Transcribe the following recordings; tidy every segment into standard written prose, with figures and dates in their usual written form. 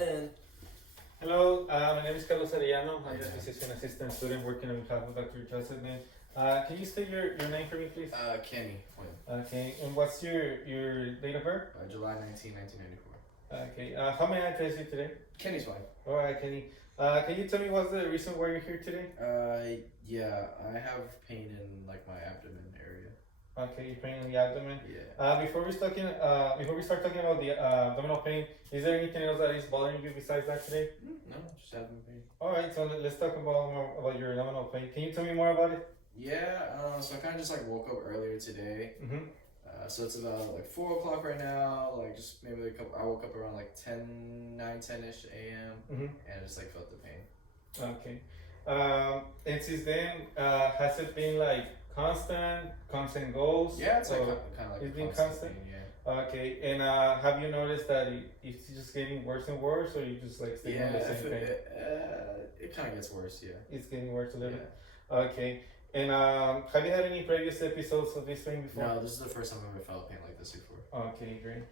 in. Hello, my name is Carlos Arellano. I'm the physician assistant student working on behalf of Dr. Joseph. Can you state your name for me, please? Kenny. Okay, and what's your date of birth? July 19, 1994. Okay, how may I address you today? Kenny's fine. Alright, Kenny. Can you tell me what's the reason why you're here today? Yeah, I have pain in like my abdomen area. Okay, you're pain in the abdomen. Yeah. Before we start talking about the abdominal pain, is there anything else that is bothering you besides that today? No, just abdomen pain. All right, so let's talk more about your abdominal pain. Can you tell me more about it? Yeah. So I kind of just like woke up earlier today. Mm-hmm. So it's about like 4 o'clock right now. Like just maybe I woke up around like 10-ish a.m. Mm-hmm. And I just like felt the pain. Okay. And since then, has it been like comes and goes? Yeah, it's like kind of like it's been constant. Pain, yeah. Okay, and have you noticed that it's just getting worse and worse, or you just like staying on the same pain? It kind of gets worse. Yeah. It's getting worse a little bit. Yeah. Okay, and have you had any previous episodes of this pain before? No, this is the first time I've ever felt pain like this before. Okay, great.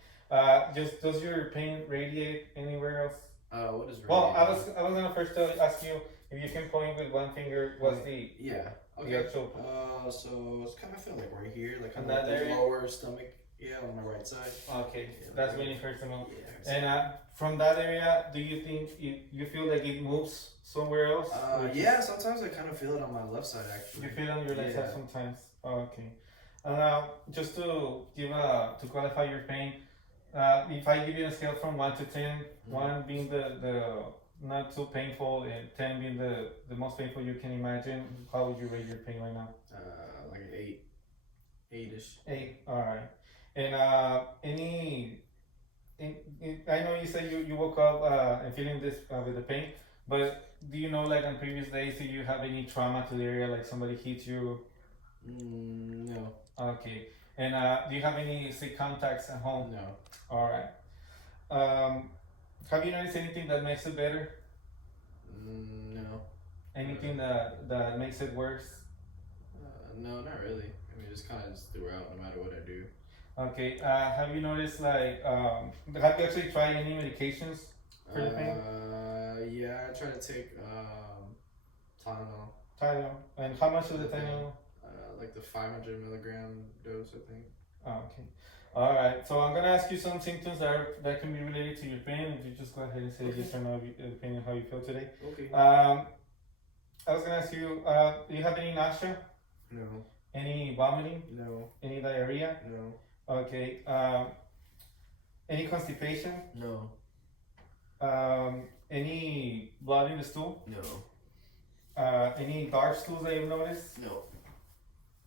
Does your pain radiate anywhere else? What is radiate? Well, I was gonna first ask you if you can point with one finger. What's the Okay. the actual? So it's kind of feel like right here, like on that the area? lower stomach. Yeah, on my right side. Okay, Yeah, that's right when here. it hurts the most. Yeah. And from that area, do you think you feel like it moves somewhere else? Yeah, sometimes I kind of feel it on my left side actually. You feel it on your left Yeah. side sometimes. Okay. And now, just to qualify your pain, if I give you a scale from 1 to 10, 1 being the not too painful and 10 being the most painful you can imagine, how would you rate your pain right now? Like an 8, 8-ish. 8. All right. And I know you said you woke up and feeling this with the pain, but do you know, like on previous days, do you have any trauma to the area, like somebody hit you? No. Okay. And do you have any sick contacts at home? No. All right. Have you noticed anything that makes it better? No. Anything that makes it worse? No, not really. I mean, just kind of just throughout, no matter what I do. Okay. Have you noticed like have you actually tried any medications for the pain? Yeah, I try to take Tylenol. Tylenol. And how much of the Tylenol? Like the 500 milligram dose, I think. Okay. All right. So I'm gonna ask you some symptoms that can be related to your pain. If you just go ahead and say yes or no, depending on how you feel today. Okay. I was gonna ask you, do you have any nausea? No. Any vomiting? No. Any diarrhea? No. Okay. Any constipation? No. Any blood in the stool? No. Any dark stools that you've noticed? No.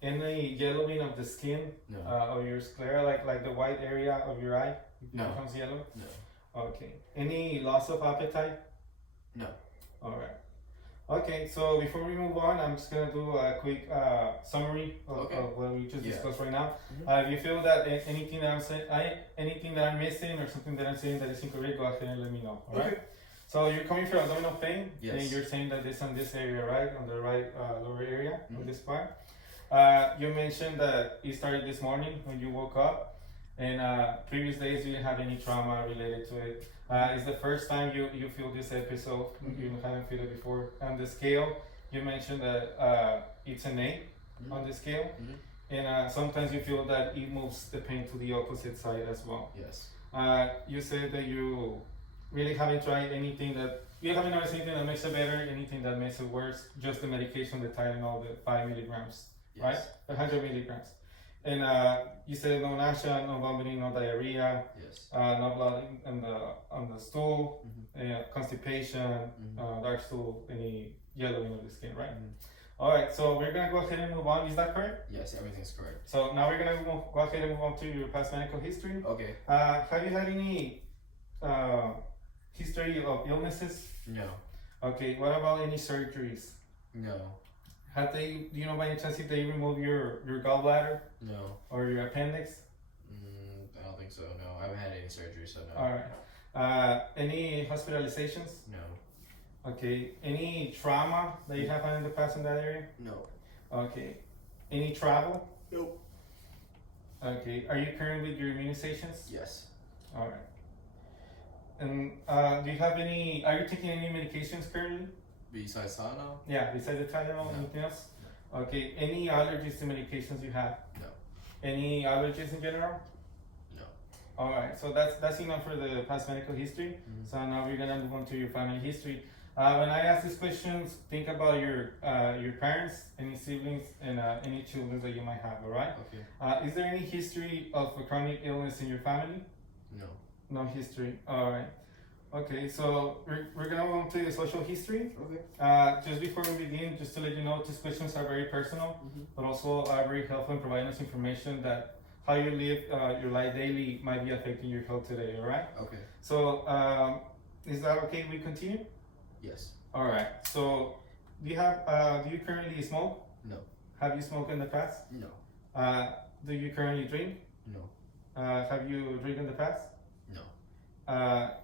Any yellowing of the skin? No. Or your sclera, like the white area of your eye? It No. becomes yellow? No. Okay. Any loss of appetite? No. All right. Okay, so before we move on, I'm just gonna do a quick summary of what we just discussed right now. If you feel that anything that I'm saying, anything that I'm missing or something that I'm saying that is incorrect, go ahead and let me know. All right. So you're coming from abdominal pain, and you're saying that it's on this area, right, on the right lower area of this part. You mentioned that it started this morning when you woke up, and previous days you didn't have any trauma related to it. It's the first time you feel this episode. You haven't felt it before. On the scale, you mentioned that it's an 8 on the scale, and sometimes you feel that it moves the pain to the opposite side as well. Yes. You said that you really haven't tried anything you haven't noticed anything that makes it better, anything that makes it worse, just the medication, the Tylenol, the 5 milligrams, right? The 100 milligrams. And you said no nausea, no vomiting, no diarrhea, no blood on the stool, constipation, dark stool, any yellowing of the skin, right? All right, so we're gonna go ahead and move on. Is that correct? Yes, everything's correct. So now we're gonna go ahead and move on to your past medical history. Okay. Have you had any history of illnesses? No. Okay, what about any surgeries? No. Do you know by any chance if they remove your gallbladder? No. Or your appendix? I don't think so, no. I haven't had any surgery, so no. Alright. Any hospitalizations? No. Okay. Any trauma that you have had in the past in that area? No. Okay. Any travel? Nope. Okay. Are you current with your immunizations? Yes. Alright. And do you have any? Are you taking any medications currently? Besides Tylenol? Yeah, besides the Tylenol, No. anything else? Okay. Any allergies to medications you have? No. Any allergies in general? No. All right. So that's enough for the past medical history. Mhm. So now we're gonna move on to your family history. When I ask these questions, think about your parents, any siblings, and any children that you might have. All right. Okay. Is there any history of a chronic illness in your family? No. No history. All right. Okay, so we're gonna move on to the social history. Okay. Just before we begin, just to let you know, these questions are very personal, Mhm. but also are very helpful in providing us information that how you live your life daily might be affecting your health today. All right. Okay. So is that okay? We continue. Yes. All right. So do you currently smoke? No. Have you smoked in the past? No. Do you currently drink? No. Have you drank in the past? No.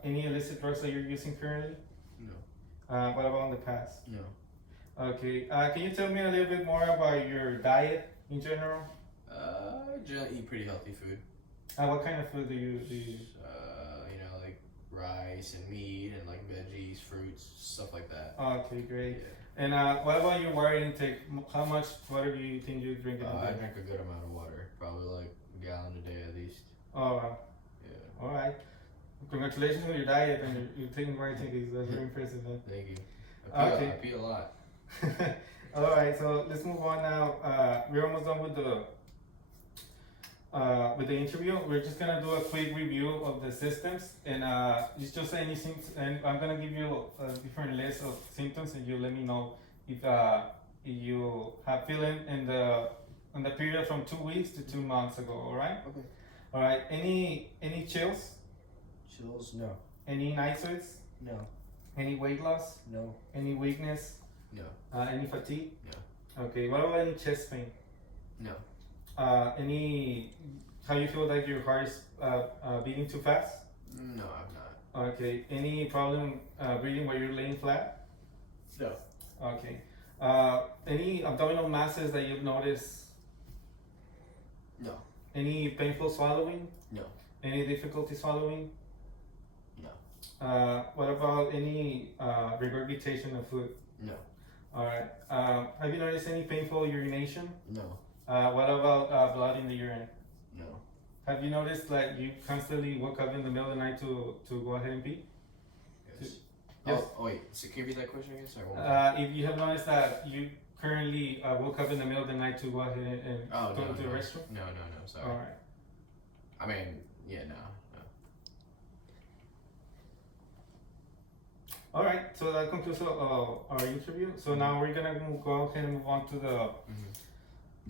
Any illicit drugs that you're using currently? No. What about in the past? No. Okay. Can you tell me a little bit more about your diet in general? I generally eat pretty healthy food. What kind of food do you use? You know, like rice and meat and like veggies, fruits, stuff like that. Okay, great. Yeah. And what about your water intake? How much water do you think you drink in a I day? drink a good amount of water, probably like a gallon a day at least. Oh, wow. Yeah. All right. Congratulations on your diet and your taking water intake. That's very impressive, man. Thank you. Okay. I pee a lot. All right, so let's move on now. We're almost done with the interview. We're just gonna do a quick review of the systems, and it's just anything. And I'm gonna give you a different list of symptoms, and you let me know if you have feeling in the period from 2 weeks to 2 months ago. All right. Okay. All right. Any chills? Chills? No. Any night sweats? No. Any weight loss? No. Any weakness? No. Any fatigue? No. Okay. What about any chest pain? No. How you feel like your heart is beating too fast? No, I'm not. Okay. Any problem breathing while you're laying flat? No. Okay. Any abdominal masses that you've noticed? No. Any painful swallowing? No. Any difficulty swallowing? No. What about any regurgitation of food? No. All right. Have you noticed any painful urination? No. What about blood in the urine? No. Have you noticed that you constantly woke up in the middle of the night to go ahead and pee? Yes. Yes. Oh, wait. So can you repeat that question again? Sorry. If you have noticed that you currently woke up in the middle of the night to go ahead and go to the restroom? No. Sorry. All right. I mean, yeah, no. All right. So that concludes our interview. So now we're gonna go ahead and move on to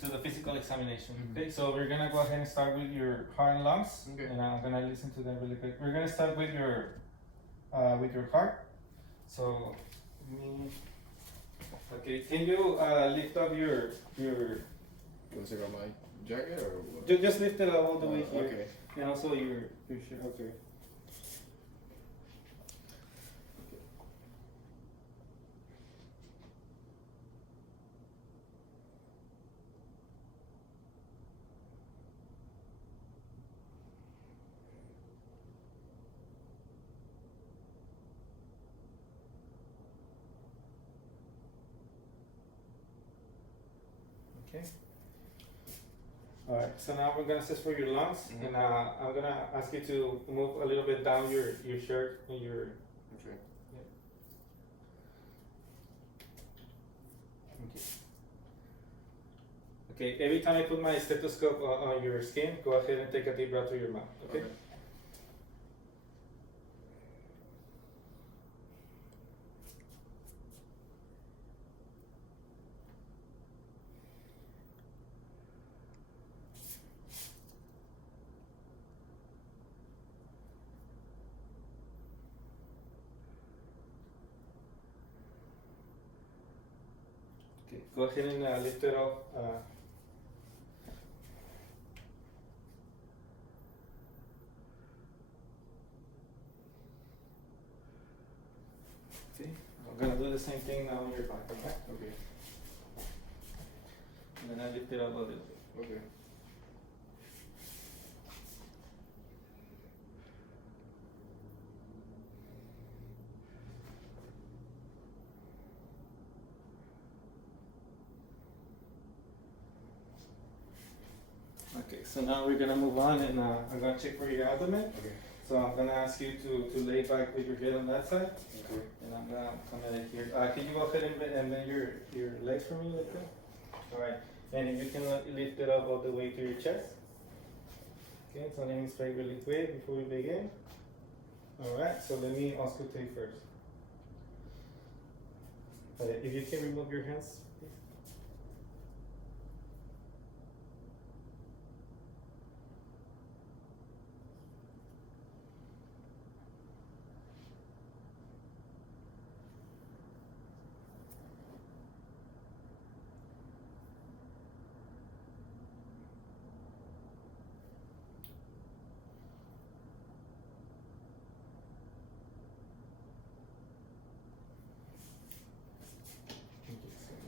the physical examination. Mhm. Okay. So we're gonna go ahead and start with your heart and lungs. Okay. And I'm gonna listen to them really quick. We're gonna start with your heart. So, okay. Can you lift up your You want to take off my jacket or what? just lift it up all the way here, Okay. and also your shirt. Okay. Okay. All right. So now we're gonna assess for your lungs, Mhm. and I'm gonna ask you to move a little bit down your shirt and your. Okay. Okay. Okay. Every time I put my stethoscope on your skin, go ahead and take a deep breath through your mouth. Okay. Okay. Go ahead and lift it up. Okay. I'm gonna do the same thing now on your back. Okay. Okay. And then I lift it up a little bit. Okay. Okay, so now we're gonna move on, and I'm gonna check for your abdomen. Okay. So I'm gonna ask you to lay back with your head on that side, Okay. and I'm gonna come in here. Can you go ahead and bend your legs for me like that? All right, and if you can lift it up all the way to your chest. Okay, so let me straight really quick before we begin. All right, so let me auscultate first. If you can remove your hands, please.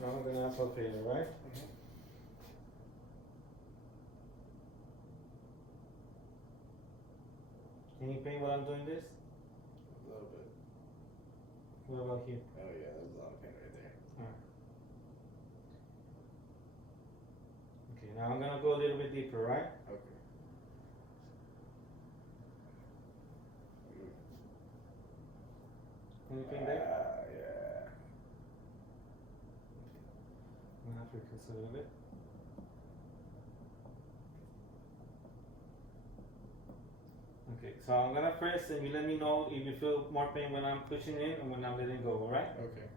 Now I'm gonna auscultate it, right? Any pain while I'm doing this? A little bit. What about here? Oh yeah, there's a lot of pain right there. Alright. Okay, now I'm gonna go a little bit deeper, right? Okay. Any pain there? Yeah. I'm gonna have to focus a little bit. Okay, so I'm gonna press and you let me know if you feel more pain when I'm pushing in and when I'm letting go, alright? Okay.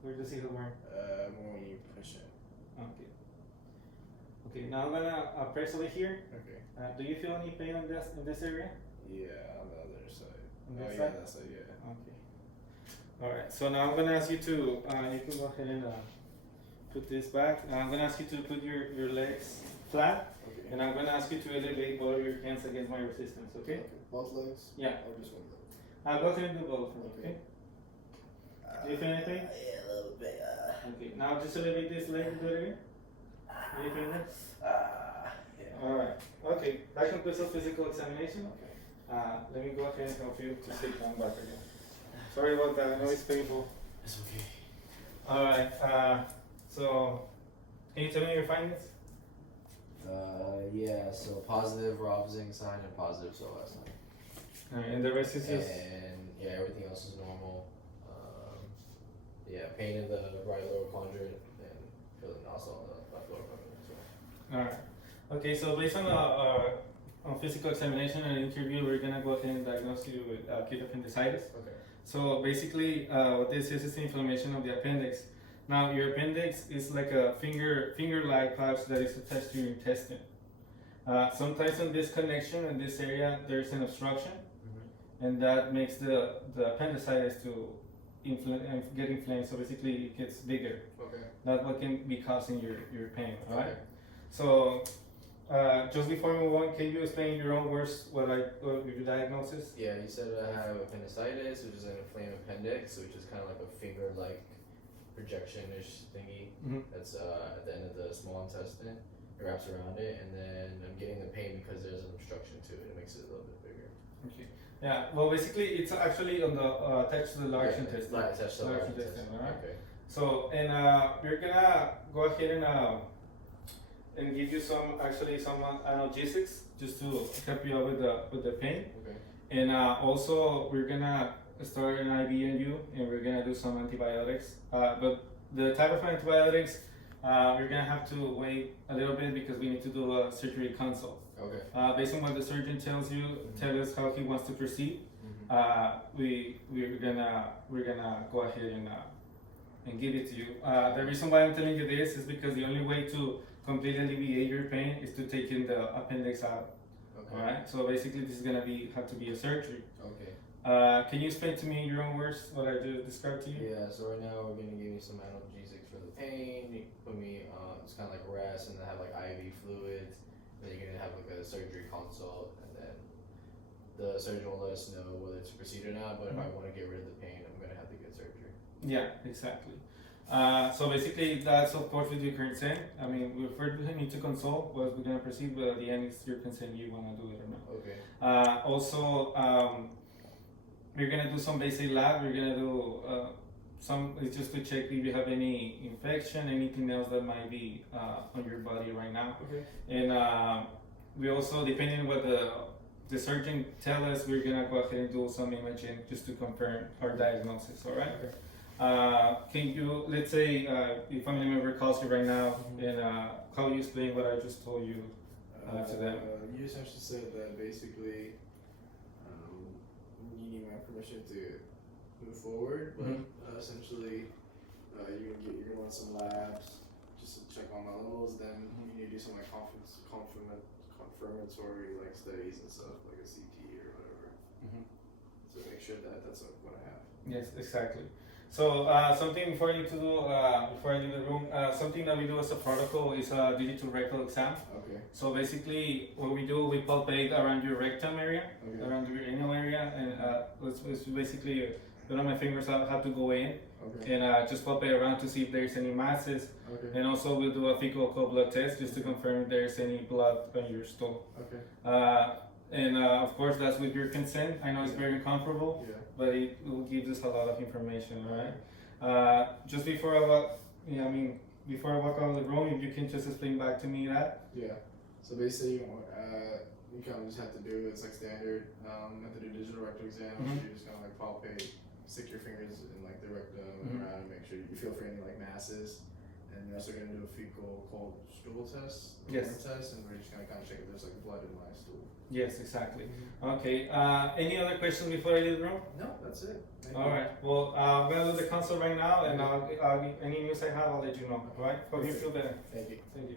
Where's the seat over? More when you push it. Okay. Okay, now I'm gonna press over here. Okay. Do you feel any pain in this area? Yeah, on the other side. On Oh this yeah, side? that side, yeah. Okay. Alright, so now I'm gonna ask you to, you can go ahead and put this back. I'm gonna ask you to put your legs flat. Okay. And I'm gonna ask you to elevate both of your hands against my resistance, okay? Both legs? Yeah. Or just one leg? I'll go ahead and do both for me, okay? Do you feel anything? Yeah, a little bit. Okay, now just elevate this leg and do it again. Do you feel that? Yeah. Alright, okay, that concludes the physical examination. Okay. Let me go ahead and help you to sit down back again. Sorry about that, I know it's painful. It's okay. Alright, so, can you tell me your findings? Yeah, so positive Robsing sign and positive psoas sign. Alright, and the rest is just... And yeah, everything else is normal. Yeah, pain in the right lower quadrant and feeling also on the left lower quadrant as well. Alright. Okay, so based on on physical examination and interview, we're gonna go ahead and diagnose you with acute appendicitis. Okay. So basically, what this is the inflammation of the appendix. Now, your appendix is like a finger-like pouch that is attached to your intestine. Sometimes in this connection, in this area, there's an obstruction, and that makes the appendicitis to get inflamed. So basically, it gets bigger. Okay. That's what can be causing your pain. All right. Okay. So, just before we move on, can you explain in your own words what your diagnosis? Yeah, you said I have appendicitis, which is an inflamed appendix, which is kind of like a finger-like projection-ish thingy. That's at the end of the small intestine. It wraps around it, and then I'm getting the pain because there's an obstruction to it. It makes it a little bit bigger. Okay. Yeah. Well, basically, it's actually on the attached to the large intestine. Right, attached to the large intestine. All right. Okay. So, and we're gonna go ahead and give you some analgesics just to help you out with the pain. Okay. And also we're gonna start an IV on you, and we're gonna do some antibiotics. But the type of antibiotics, we're gonna have to wait a little bit because we need to do a surgery consult. Okay. Based on what the surgeon tells you, tell us how he wants to proceed. We're gonna go ahead and give it to you. The reason why I'm telling you this is because the only way to completely alleviate your pain is to take in the appendix out. Okay. All right. So basically, this is gonna have to be a surgery. Okay. Can you explain to me in your own words what I just described to you? Yeah. So right now we're gonna give you some analgesics for the pain. You put me it's kind of like rest, and then have like IV fluids. Then you're gonna have like a surgery consult, and then the surgeon will let us know whether it's a proceed or not. But if I want to get rid of the pain, I'm gonna have to get surgery. Yeah, exactly. So basically, that's of course with your consent. I mean, we first need to consult what we're gonna proceed, but at the end, it's your consent. You wanna do it or not? Okay. Also, we're gonna do some basic lab. We're gonna do it's just to check if you have any infection, anything else that might be on your body right now. Okay. And we also, depending on what the surgeon tell us, we're gonna go ahead and do some imaging just to confirm our diagnosis. All right. Okay. Can you, let's say, if a family member calls you right now, and how you explain what I just told you to them? You essentially said that basically you need my permission to move forward, but essentially you're gonna want some labs just to check on my levels. Then you need to do some like confirmatory like studies and stuff, like a CT or whatever, to make sure that that's what I have. Yes, exactly. So something before you to do before I leave the room, something that we do as a protocol is a digital rectal exam. Okay. So basically, what we do, we palpate around your rectum area, around your anal area, and it's basically one of my fingers have to go in, and just palpate around to see if there's any masses. Okay. And also we'll do a fecal occult blood test just to confirm if there's any blood on your stool. Okay. And of course that's with your consent. I know it's very uncomfortable, but it will give us a lot of information, alright? Just before I walk, before I walk out of the room, if you can just explain back to me that. Yeah. So basically, you kind of just have to do it's like standard. Have to do digital rectal exam. You just kind of like palpate, stick your fingers in like the rectum and around, and make sure you feel for any like masses. And you're also gonna do a fecal cold stool test, test, and we're just gonna kind of check if there's like blood in my stool. Yes, exactly. Okay. Any other questions before I leave the room? No, that's it. All right. Well, I'm gonna do the consult right now, and any news I have, I'll let you know. All right. Hope you feel better. Thank you. Thank you.